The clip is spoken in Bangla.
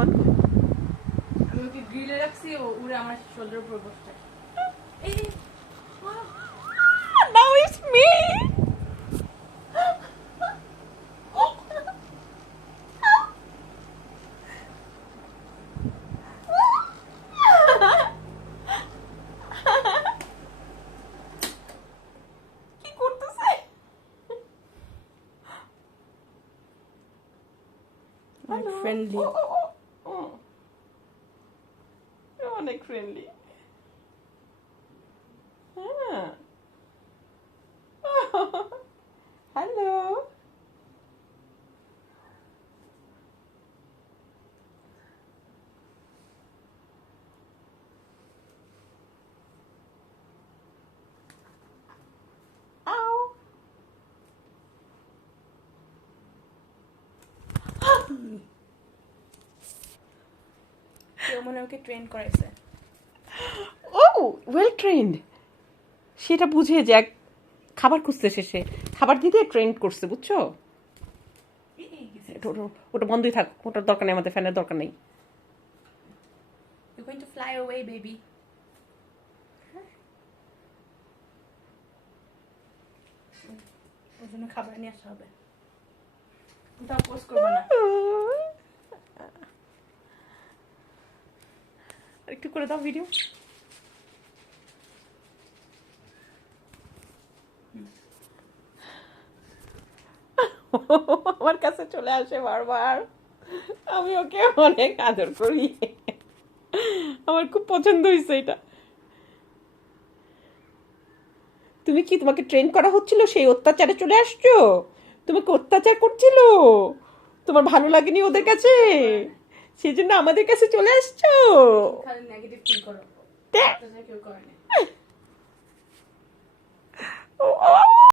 অন আমি ওকে গ্রিলে রাখছি, ও উড়ে আমার শোল্ডার উপর বসছে। এই নাও ইটস মি কি করতেছে ফ্রেন্ডলি। অনেক ফ্রেন্ডলি হ্যালো কেউ মনে হয় ওকে ট্রেন করাইছে। ও ওয়েল ট্রেন্ড সেটা বুঝে যে এক খাবার খুঁজতে শেষে খাবার দিতে ট্রেন করছে বুঝছো ওটা বন্ধই থাক ওটার দরকার নেই আমাদের ফ্যানের দরকার নেই You're going to fly away, baby. ওর জন্য খাবার নিয়ে আসতে হবে। ওটাও পোস্ট করবো না। একটু করে দাও ভিডিও আমার কাছে চলে আসে বারবার আমি ওকে অনেক আদর করি আমার খুব পছন্দ হয়েছে এটা তুমি কি তোমাকে ট্রেন করা হচ্ছিল সেই অত্যাচারে চলে আসছো তোমাকে অত্যাচার করছিল তোমার ভালো লাগেনি ওদের কাছে সেই জন্য আমাদের কাছে চলে আসছো খালি নেগেটিভ ফিল করো। ধ্যাৎ। অত্যাচার কেউ করে না।